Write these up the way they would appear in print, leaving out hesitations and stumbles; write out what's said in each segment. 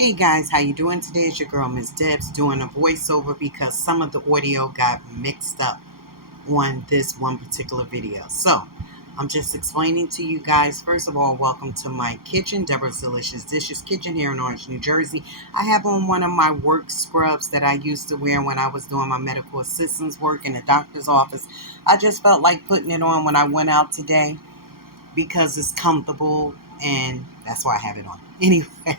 Hey guys, how you doing today? It's your girl Miss Debs doing a voiceover because some of the audio got mixed up on this one particular video. So I'm just explaining to you guys. First of all, welcome to my kitchen, Deborah's Delicious Dishes Kitchen here in Orange, New Jersey. I have on one of my work scrubs that I used to wear when I was doing my medical assistance work in the doctor's office. I just felt like putting it on when I went out today because it's comfortable, and that's why I have it on. Anyway,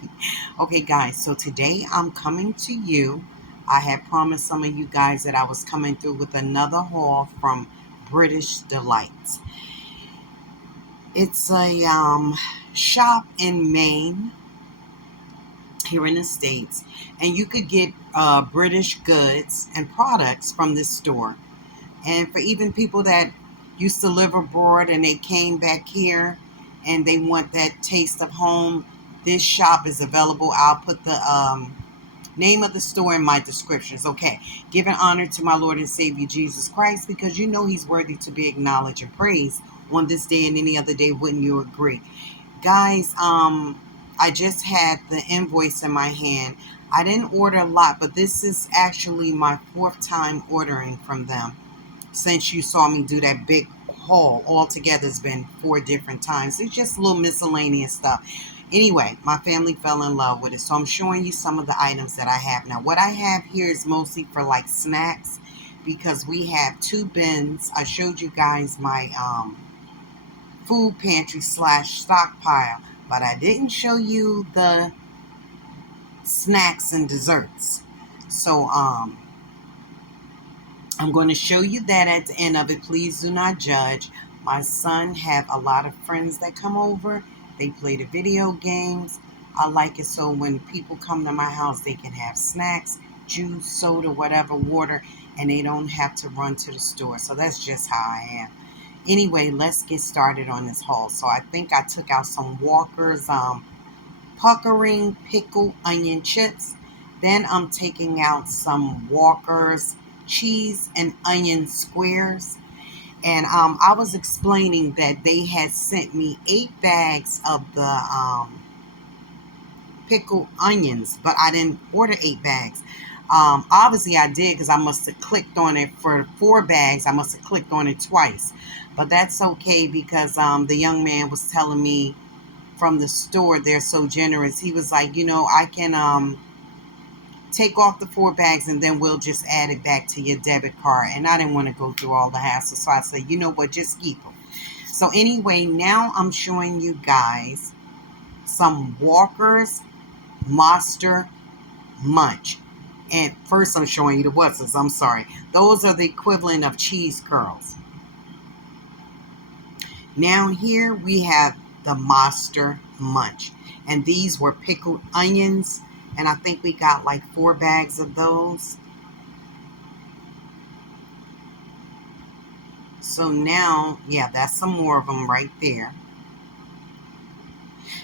okay, guys, so today I'm coming to you. I had promised some of you guys that I was coming through with another haul from British Delights. It's a shop in Maine, here in the States, and you could get British goods and products from this store. And for even people that used to live abroad and they came back here and they want that taste of home, this shop is available. I'll put the name of the store in my descriptions. Okay, giving honor to my Lord and Savior Jesus Christ, because you know he's worthy to be acknowledged and praised on this day and any other day. Wouldn't you agree? Guys, I just had the invoice in my hand. I didn't order a lot, but this is actually my fourth time ordering from them since you saw me do that big haul. Altogether, it's been 4 different times. It's just a little miscellaneous stuff. Anyway, my family fell in love with it, so I'm showing you some of the items that I have. Now, what I have here is mostly for like snacks, because we have 2 bins. I showed you guys my food pantry / stockpile, but I didn't show you the snacks and desserts. So I'm going to show you that at the end of it. Please do not judge. My son have a lot of friends that come over. They play the video games. I like it so when people come to my house, they can have snacks, juice, soda, whatever, water, and they don't have to run to the store. So that's just how I am. Anyway, let's get started on this haul. So I think I took out some Walker's puckering pickled onion chips. Then I'm taking out some Walker's cheese and onion squares. And I was explaining that they had sent me 8 bags of the pickled onions, but I didn't order 8 bags. Obviously I did, because I must have clicked on it for 4 bags. I must have clicked on it twice, but that's okay, because the young man was telling me from the store, they're so generous. He was like, I can take off the 4 bags and then we'll just add it back to your debit card. And I didn't want to go through all the hassle, so I said, you know what, just keep them. So anyway, now I'm showing you guys some Walker's Monster Munch. And first I'm showing you the Wutzes. I'm sorry. Those are the equivalent of cheese curls. Now here we have the Monster Munch. And these were pickled onions. And I think we got like 4 bags of those. So now, yeah, that's some more of them right there.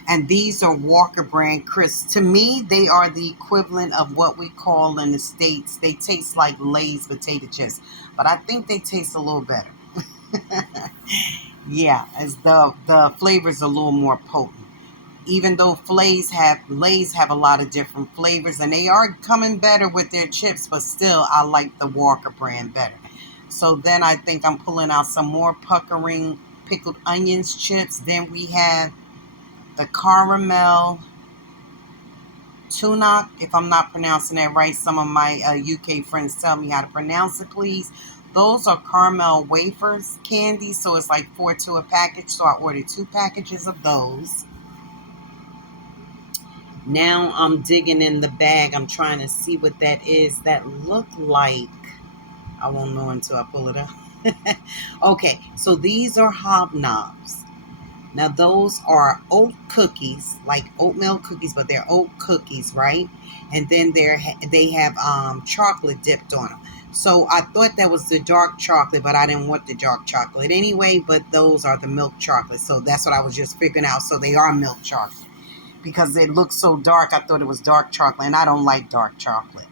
And these are Walker brand crisps. To me, they are the equivalent of what we call in the States. They taste like Lay's potato chips, but I think they taste a little better. Yeah, as the flavor's a little more potent. Even though Lay's have a lot of different flavors, and they are coming better with their chips, but still, I like the Walker brand better. So then I think I'm pulling out some more puckering pickled onions chips. Then we have the caramel tuna, if I'm not pronouncing that right. Some of my UK friends tell me how to pronounce it, please. Those are caramel wafers candy, so it's like 4 to a package. So I ordered 2 packages of those. Now I'm digging in the bag. I'm trying to see what that is. That look like, I won't know until I pull it up. Okay, so these are hobnobs. Now those are oat cookies, like oatmeal cookies, but they're oat cookies, right? And then they have chocolate dipped on them. So I thought that was the dark chocolate, but I didn't want the dark chocolate anyway. But those are the milk chocolate. So that's what I was just figuring out. So they are milk chocolate. Because it looks so dark, I thought it was dark chocolate, and I don't like dark chocolate.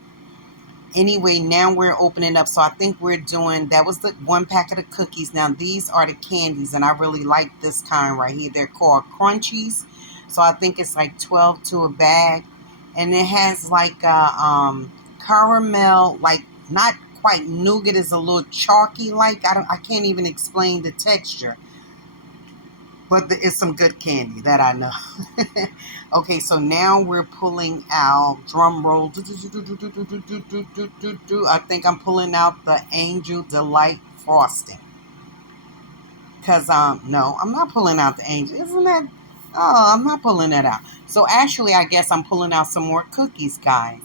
Anyway, now we're opening up. So I think we're doing, that was the 1 packet of cookies. Now these are the candies, and I really like this kind right here. They're called Crunchies. So I think it's like 12 to a bag. and it has like a caramel, like not quite nougat, is a little chalky like. I can't even explain the texture, but it's some good candy that I know. Okay, so now we're pulling out, drum roll. I think I'm pulling out the Angel Delight frosting. Because, no, I'm not pulling out the Angel. Isn't that? Oh, I'm not pulling that out. So actually, I guess I'm pulling out some more cookies, guys.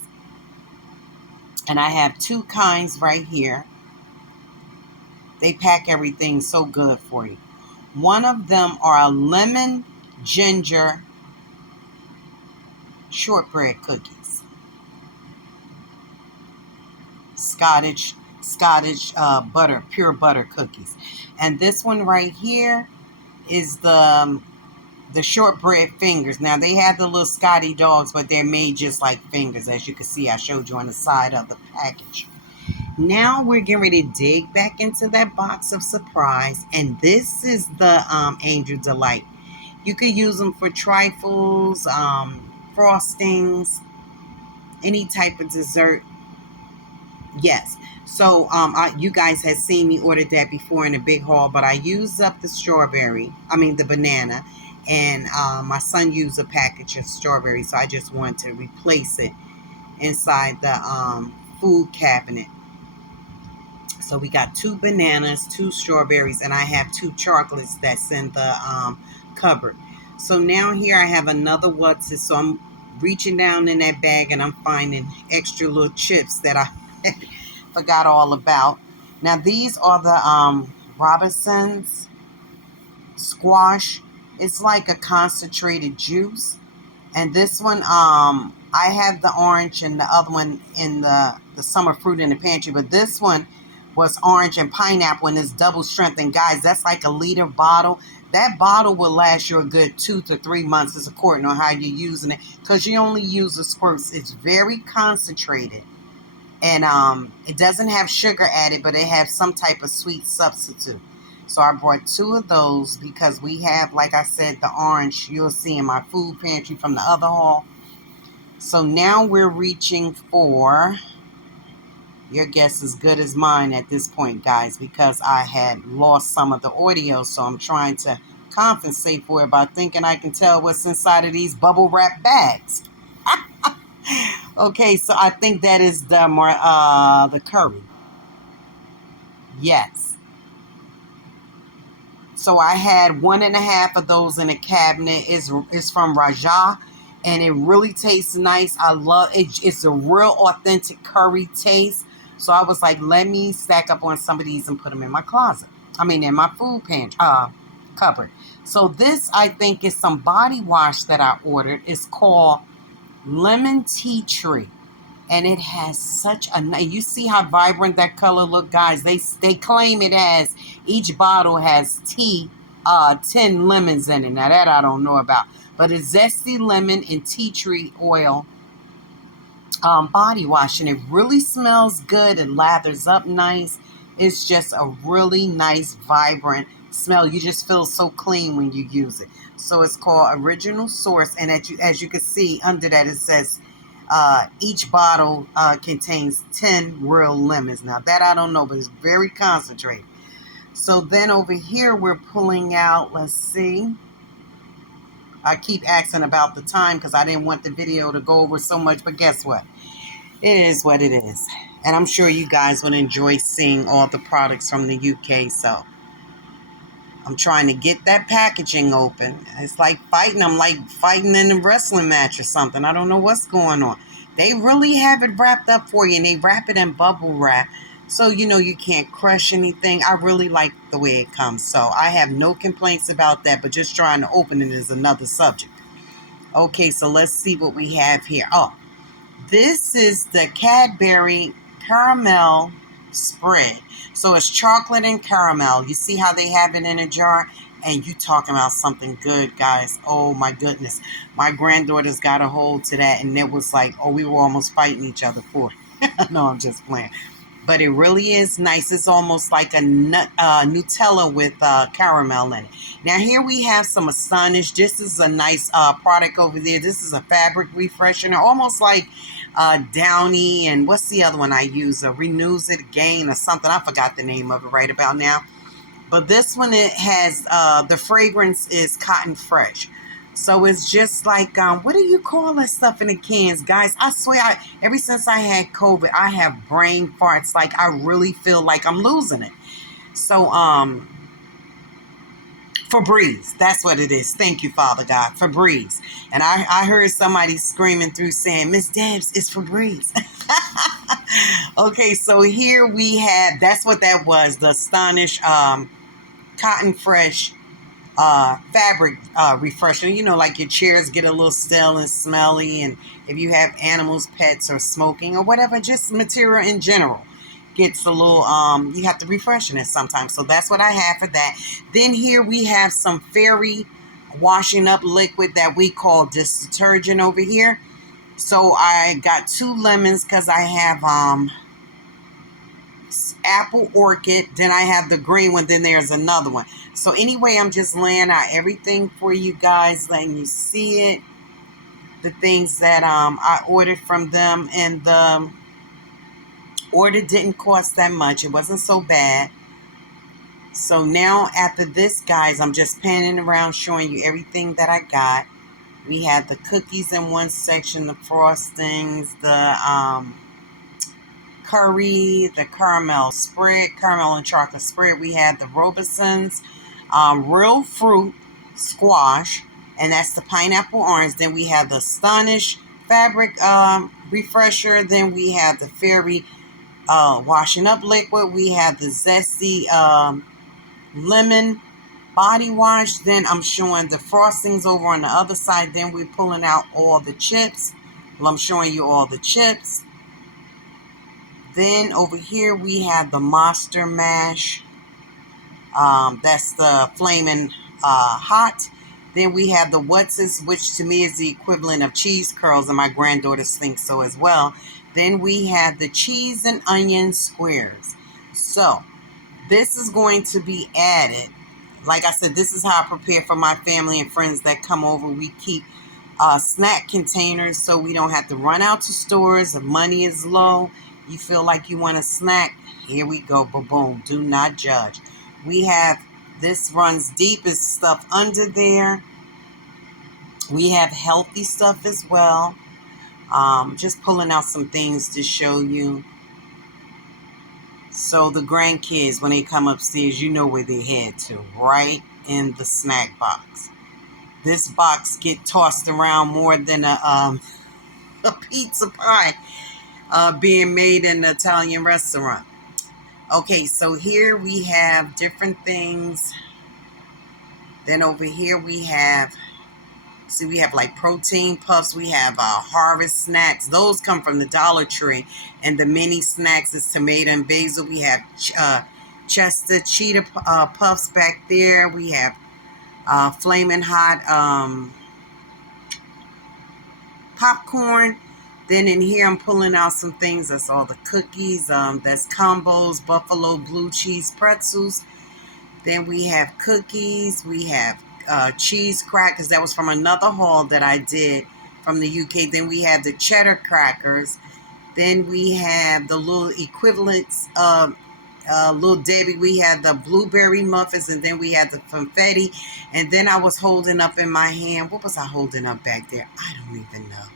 And I have two kinds right here. They pack everything so good for you. One of them are a lemon ginger shortbread cookies. Scottish butter, pure butter cookies. And this one right here is the shortbread fingers. Now, they have the little Scotty dogs, but they're made just like fingers. As you can see, I showed you on the side of the package. Now we're getting ready to dig back into that box of surprise. And this is the Angel Delight. You could use them for trifles, frostings, any type of dessert. Yes. So you guys had seen me order that before in a big haul, but I used up the banana, and my son used a package of strawberries, so I just wanted to replace it inside the food cabinet. So we got 2 bananas, 2 strawberries, and I have 2 chocolates that's in the cupboard. So now here I have another What's It. So I'm reaching down in that bag and I'm finding extra little chips that I forgot all about. Now these are the Robinson's squash. It's like a concentrated juice. And this one, I have the orange and the other one in the summer fruit in the pantry. But this one was orange and pineapple, and it's double strength. And guys, that's like a liter bottle. That bottle will last you a good 2 to 3 months. It's according on how you're using it, because you only use the squirts. It's very concentrated. And it doesn't have sugar added, but it has some type of sweet substitute. So I brought 2 of those because we have, like I said, the orange you'll see in my food pantry from the other haul. So now we're reaching for, your guess is good as mine at this point, guys, because I had lost some of the audio. So I'm trying to compensate for it by thinking I can tell what's inside of these bubble wrap bags. Okay, so I think that is the curry. Yes. So I had 1.5 of those in a cabinet. It's from Raja, and it really tastes nice. I love it. It's a real authentic curry taste. So I was like, let me stack up on some of these and put them in my closet. In my food pantry cupboard. So this, I think, is some body wash that I ordered. It's called Lemon Tea Tree. And it has such a nice, you see how vibrant that color look, guys. They claim it has, each bottle has 10 lemons in it. Now that I don't know about. But it's zesty lemon and tea tree oil body wash. And it really smells good. It lathers up nice. It's just a really nice, vibrant smell. You just feel so clean when you use it. So it's called Original Source. And as you can see under that, it says, each bottle contains 10 real lemons. Now that I don't know, but it's very concentrated. So then over here we're pulling out, let's see. I keep asking about the time because I didn't want the video to go over so much, but guess what? It is what it is. And I'm sure you guys would enjoy seeing all the products from the UK, so I'm trying to get that packaging open. It's like fighting. I'm like fighting in a wrestling match or something. I don't know what's going on. They really have it wrapped up for you, and they wrap it in bubble wrap. So, you can't crush anything. I really like the way it comes. So I have no complaints about that, but just trying to open it is another subject. Okay, so let's see what we have here. Oh, this is the Cadbury caramel spread. So it's chocolate and caramel. You see how they have it in a jar? And you talking about something good, guys. Oh, my goodness. My granddaughter's got a hold to that, and it was like, oh, we were almost fighting each other for it. No, I'm just playing. but it really is nice. It's almost like a Nutella with caramel in it. Now here we have some Astonish. This is a nice product over there. This is a fabric refreshener, almost like Downy, and what's the other one I use? Renews It Gain or something. I forgot the name of it right about now. But this one, it has, the fragrance is Cotton Fresh. So it's just like, what do you call that stuff in the cans? Guys, I swear, ever since I had COVID, I have brain farts. Like, I really feel like I'm losing it. So, Febreze, that's what it is. Thank you, Father God, Febreze. And I heard somebody screaming through saying, Miss Debs, it's Febreze. Okay, so here we have, that's what that was, the Astonish Cotton Fresh fabric refresher. You know, like your chairs get a little stale and smelly, and if you have animals, pets, or smoking or whatever, just material in general gets a little, you have to refreshen it sometimes. So that's what I have for that. Then here we have some fairy washing up liquid that we call dish detergent over here. So I got 2 lemons because I have apple orchid, then I have the green one, then there's another one. So anyway, I'm just laying out everything for you guys, letting you see it, the things that I ordered from them, and the order didn't cost that much. It wasn't so bad. So now after this, guys, I'm just panning around showing you everything that I got. We had the cookies in one section, the frostings, the curry, the caramel spread, caramel and chocolate spread. We had the Robison's real fruit squash, and that's the pineapple orange. Then we have the Astonish fabric refresher. Then we have the fairy washing up liquid. We have the zesty lemon body wash. Then I'm showing the frostings over on the other side. Then we're pulling out all the chips. Well, I'm showing you all the chips. Then over here we have the Monster Mash. That's the flaming hot. Then we have the What's-Its, which to me is the equivalent of cheese curls, and my granddaughters think so as well. Then we have the cheese and onion squares. So this is going to be added. Like I said, this is how I prepare for my family and friends that come over. We keep snack containers so we don't have to run out to stores if money is low. You feel like you want a snack, here we go, boom, do not judge. We have, this runs deep, is stuff under there. We have healthy stuff as well. Just pulling out some things to show you. So the grandkids, when they come upstairs, you know where they head to, right in the snack box. This box get tossed around more than a pizza pie being made in an Italian restaurant. Okay, so here we have different things. Then over here we have, see, we have like protein puffs. We have harvest snacks. Those come from the Dollar Tree. And the mini snacks is tomato and basil. We have Chester cheetah puffs back there. We have flaming hot popcorn. Then in here, I'm pulling out some things. That's all the cookies. That's combos, buffalo blue cheese pretzels. Then we have cookies. We have cheese crackers. That was from another haul that I did from the UK. Then we have the cheddar crackers. Then we have the little equivalents of Little Debbie. We had the blueberry muffins, and then we had the confetti. And then I was holding up in my hand. What was I holding up back there? I don't even know.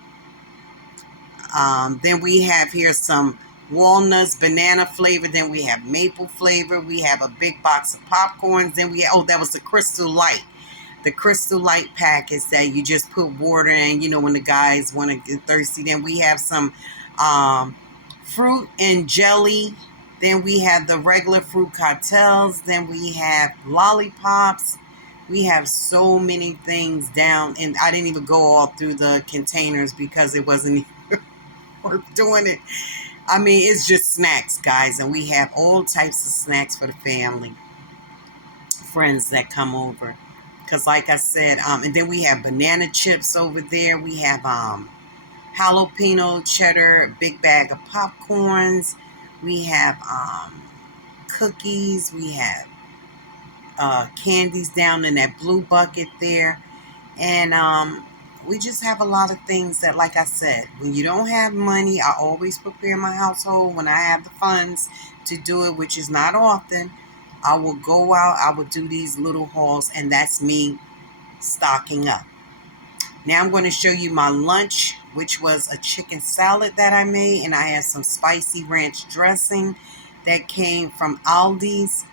Then we have here some walnuts, banana flavor. Then we have maple flavor. We have a big box of popcorns. Then we have, oh, that was the Crystal Light. The Crystal Light pack is that you just put water in, you know, when the guys want to get thirsty. Then we have some fruit and jelly. Then we have the regular fruit cocktails. Then we have lollipops. We have so many things down. And I didn't even go all through the containers because it wasn't worth doing it. I mean, it's just snacks, guys. And we have all types of snacks for the family, friends that come over. Because like I said, and then we have banana chips over there. We have jalapeno cheddar, big bag of popcorns. We have cookies. We have candies down in that blue bucket there. And we just have a lot of things that, like I said, when you don't have money, I always prepare my household when I have the funds to do it, which is not often. I will go out, I will do these little hauls, and that's me stocking up. Now I'm going to show you my lunch, which was a chicken salad that I made, and I had some spicy ranch dressing that came from Aldi's.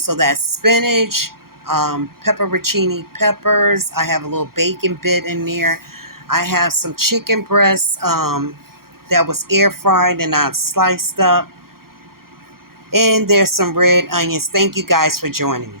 So that's spinach, pepperoncini peppers. I have a little bacon bit in there. I have some chicken breasts that was air fried and I sliced up. And there's some red onions. Thank you guys for joining me.